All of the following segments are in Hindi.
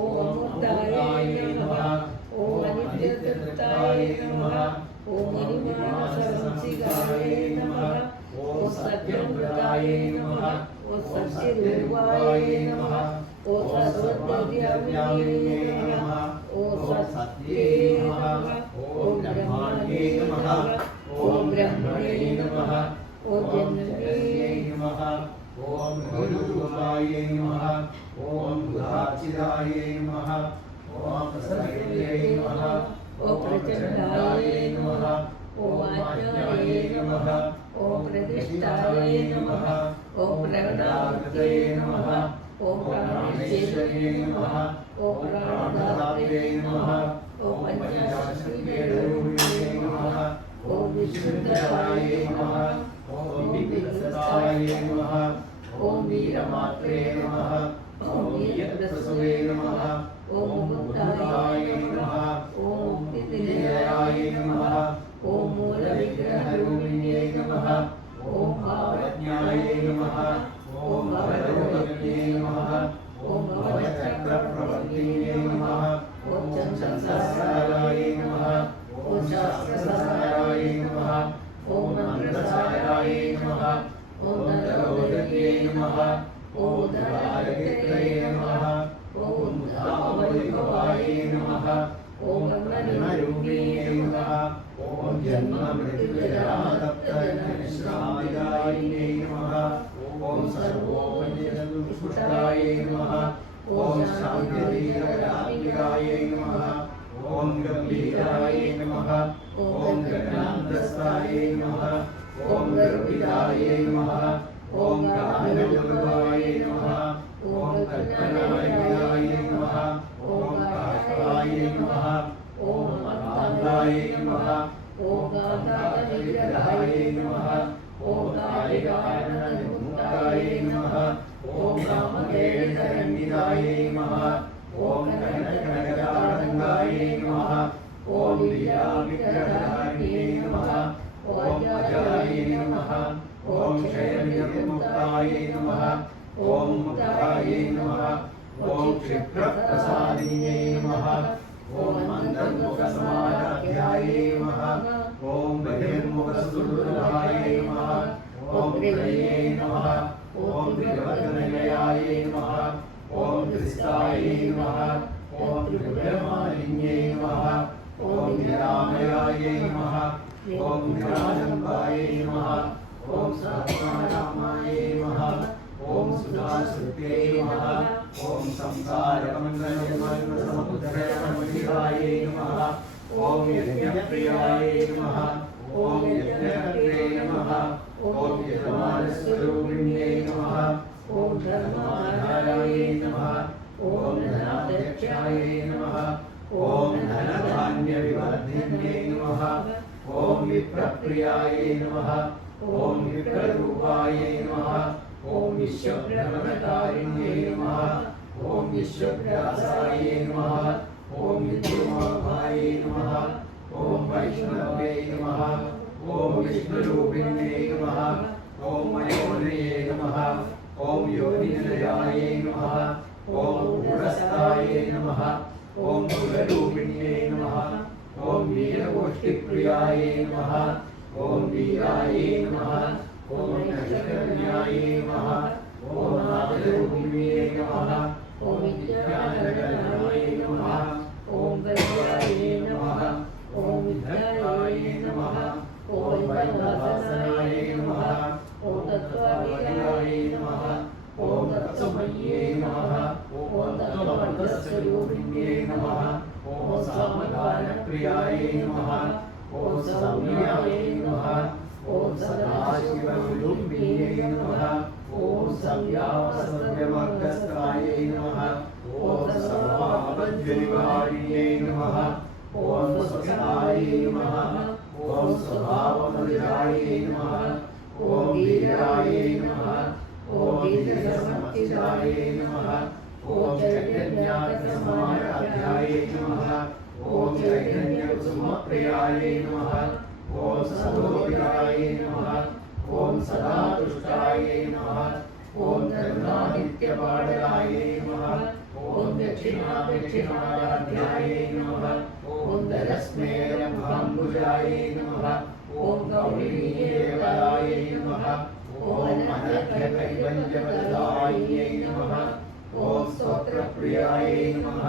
ओम अमृताय नमः ओम अनित्यतृप्ताय नमः ओम मणिमानसंसिकाय नमः ओम सत्यव्रताय नमः ओम सत्यरूपाय नमः ओम सर्वव्यापिने नमः ओम सत्ये नमः ओम ब्रह्मणे नमः ओम ब्रह्मणे नमः ओम जन्मने नमः ओम गुरुरूपाय नमः ओम गुहाचिराय नमः ओम सर्वज्ञाय नमः ओम प्रचंडाय नमः ओम आज्ञाय नमः ओम प्रतिष्ठाय नमः ओम प्रगटाय नमः ओम प्राणेश्वराय नमः ओम प्राणदात्रे नमः ओम पंचाशक्तिरूपिणे नमः ओम विशुद्धाय नमः ओम विविधताय नमः ओम वीरमात्रे नमः ओम वीरप्रसवे नमः ओम मुक्ताय नमः ओम विद्याय नमः ओम मूलविग्रहरूपिणे नमः ओम भावज्ञाय नमः ओम भवरोगज्ञे नमः ओम भवचक्रप्रवर्तिने नमः ओम चंद्रसाराय नमः ओम शास्त्रसाराय नमः ओम मंत्रसाराय नमः ओम दरोदज्ञे नमः ओम उदारकृतये नमः ओम उदावैभवाय नमः ओम ब्रह्मरूपिणे नमः ओम जन्म मृत्युजरातप्तविश्रामिदायिने नमः ओम सर्वोपनिषदुष्टाय नमः ओम शान्तिवीरव्यापिकाय नमः ओम गंभीराय नमः ओम गणान्तस्थाय नमः ओम गर्भिताय नमः ओम ज्ञानयोगाय नमः ओम कल्पनाय नमः ओम काष्ठाय नमः ओम मन्दाय नमः ओम गाताविग्रहाय नमः ओम कालिकानन्दमुक्ताय नमः ओम कामधेनुरङ्गिताय नमः ओम कनकनकतारङ्गाय नमः ओम लीलाविग्रहाय नमः ओम अजाय नमः ओम क्षयविमुक्ताय नमः ओम मुक्ताय नमः ओम क्षिप्रप्रसादिने नमः ओम मन्दमुखसमाराध्याय नमः ओम बहिर्मुखसुदुर्गाय नमः ओम प्रिये नमः ओम त्रिवर्गनिलयाय नमः ओम त्रिस्ताय नमः ओम त्रिपुरमालिन्ये नमः ओम निरामयाय नमः ओम निरालम्बाय नमः ओम सहस्रनामाय नमः ओम सुधाश्रुते नमः ओम संसारमङ्गलमङ्गलसमुद्रमणिहाय नमः ओम यज्ञप्रियाय नमः ओम यज्ञकर्त्रे नमः ओम यजमानस्वरूपिणे नमः ओम धर्माधाराय नमः ओम धनाध्यक्षाय नमः ओम धनधान्यविवर्धिन्ये नमः ओम विप्रप्रियाय नमः ओम विप्ररूपाय नमः ओम विश्वभ्रमणकारिण्ये नमः ओम विश्वव्यासाय नमः ओम विद्युमाभाय नमः ओम वैष्णवे नमः ओम विष्णुरूपिणे नमः ओम मयोनिये नमः ओम योनिनिलयाय नमः ओम पुरस्ताय नमः ओम कुलरूपिणे नमः ओम वीरगोष्ठिप्रियाय नमः ओम वीराय नमः ओम नक्षत्रज्ञाय नमः ओम नादरूपिणे नमः ओम विज्ञानगणाय नमः ओम वैद्याय नमः ओम विद्याय नमः ओम वैद्यवासनाय नमः ओम तत्त्वविदाय नमः ओम तत्समये नमः ओम तत्त्वमर्गस्वरूपिणे नमः ओम सामगानप्रियाय नमः ओम सौम्याय नमः ओम सदाशिवरूपिणे नमः ओम सव्यासव्यमर्गस्ताय नमः ओम सर्वापद्विनिवारिणे नमः ओम स्वस्ताय नमः ओम स्वभावमधिराय नमः ओम वीराय नमः ओम वीरसमर्थिताय नमः ओम चैतन्यात्मसमाराध्याय नमः ओम चैतन्यकुसुमप्रियाय नमः ओम सदोदिताय नमः ओम सदा तुष्टाय नमः ओम करुणानित्यपाटलाय नमः ओम दक्षिणाध्याये नमः। ॐ दलस्मेरम्भाम्बुजाय नमः। ॐ गौरीदेवतायै नमः। ॐ अनघ्यकैवल्यप्रदायिन्यै नमः। ॐ स्तोत्रप्रियायै नमः।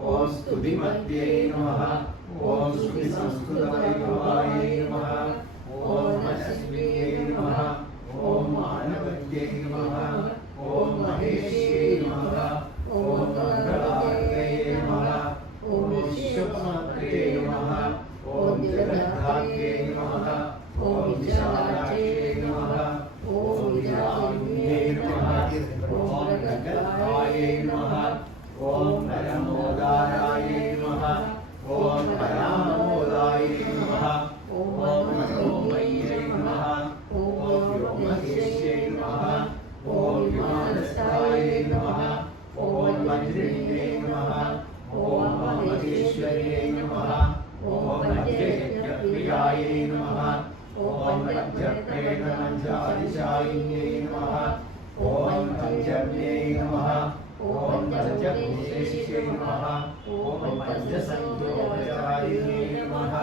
ॐ स्तुतिमत्यै नमः। ॐ श्रुतिसंस्कृतवैभवायै नमः। ॐ मनस्विन्यै नमः। ॐ मानवत्यै नमः। ॐ महेश्यै नमः। ॐ मङ्गलार्यै नमः। ॐ विश्वमात्रे नमः। ॐ जगद्धात्रे नमः। ॐ विशालाक्षे नमः। ॐ विराजिन्ये नमः। ॐ प्रगल्भायै नमः। ॐ परमोदाराय नमः। ॐ परामोदाय नमः। ॐ मनोमय्यै नमः। ॐ व्योमकेश्यै नमः। ॐ विमानस्थाय नमः। ॐ वज्रिण्ये नमः। ॐ महेश्वर्यै नमः। ॐ वज्रयज्ञप्रियायै नमः। ॐ वज्रप्रेरणमञ्जादिशायिन्यै नमः। ॐ पञ्चम्यै नमः। ॐ पञ्चभूतेश्यै नमः। ॐ पञ्चसंयोगचारिण्यै नमः।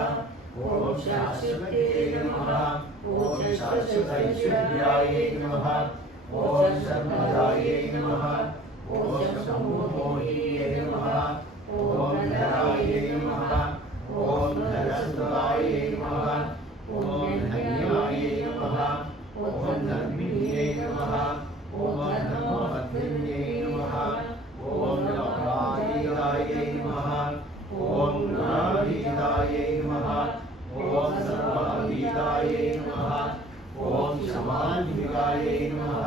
ॐ शाश्वत्यै नमः। ॐ शाश्वतैश्वर्यायै नमः। ॐ शर्मदायै नमः। ॐ शम्भुमोहिन्यै नमः। ॐ धरायै नमः। ॐ धरस्वतायै नमः। ॐ धन्यायै नमः। ॐ धर्मिण्यै नमः। ॐ धर्मवर्धिन्यै नमः। ॐ लोकाधीतायै नमः। ॐ गुणाधीतायै नमः। ॐ सर्वाधीतायै नमः। ॐ क्षमान्वितायै नमः।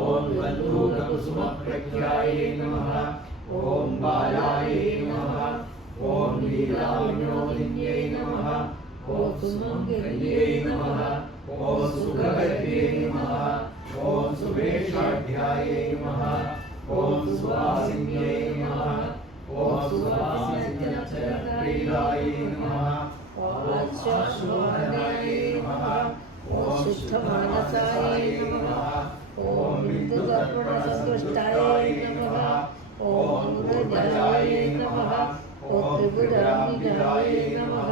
ॐ बन्धुककुसुमप्रख्यायै नमः। ॐ बालायै नमः। ॐ लीलाविनोदिन्यै नमः। ॐ सुमङ्गल्यै नमः। ॐ सुखकर्यै नमः। ॐ सुवेशाढ्यायै नमः। ॐ सुवासिन्यै नमः। ॐ सुवासिन्यप्रियायै नमः। ॐ शाश्वतायै नमः। ॐ शुद्धमानसाय नमः। ॐ बिन्दुदर्पणसन्तुष्टाय नमः। ॐ गुरुजाय नमः। ॐ त्रिपुराम्बिकाय नमः।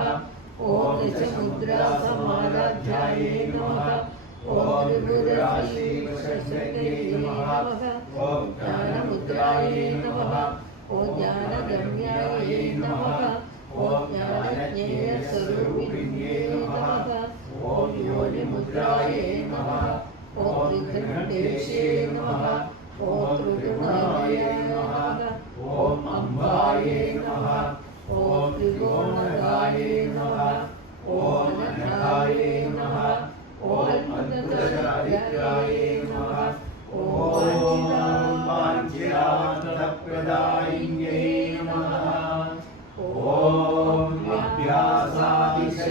ॐ दशमुद्रासमाराध्याय नमः। ॐ त्रिपुरश्रीवशक्त्यै नमः। ॐ ज्ञानमुद्राय नमः। ॐ ज्ञानगम्याय नमः। ॐ ज्ञानज्ञेयस्वरूपिण्यै नमः। ॐ योनिमुद्राय नमः। ॐ त्रिकण्ठेश्यै नमः। ॐ त्रिगुणाय नमः। ॐ अम्बायै नमः। ॐ त्रिगुणदाय नमः। ॐ अनघायै नमः। ॐ अद्भुतचारित्राय नमः। ॐ वाञ्छितार्थप्रदायिन्यै नमः। ॐ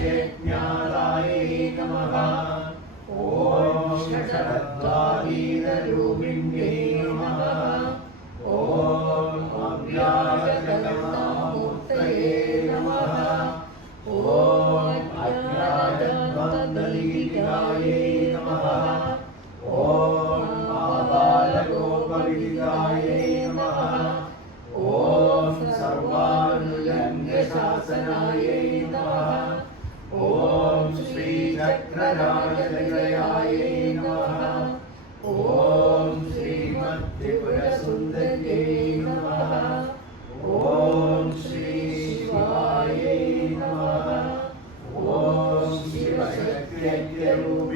अभ्यासातिशयज्ञानाय नमः। ॐ षट्तत्त्वातीतरूपिण्यै नमः। ॐ अव्याजगतमूर्तये नमः। ॐ अज्ञातद्वन्द्वदीपिकायै नमः। ॐ आबालगोपविदितायै नमः। ॐ सर्वानुलङ्घ्यशासनायै नमः। ॐ श्रीचक्रराजनिलयायै नमः। ॐ श्रीमत्त्रिपुरसुन्दर्यै नमः। ॐ श्रीशिवायै नमः। ॐ शिवशक्त्यरूप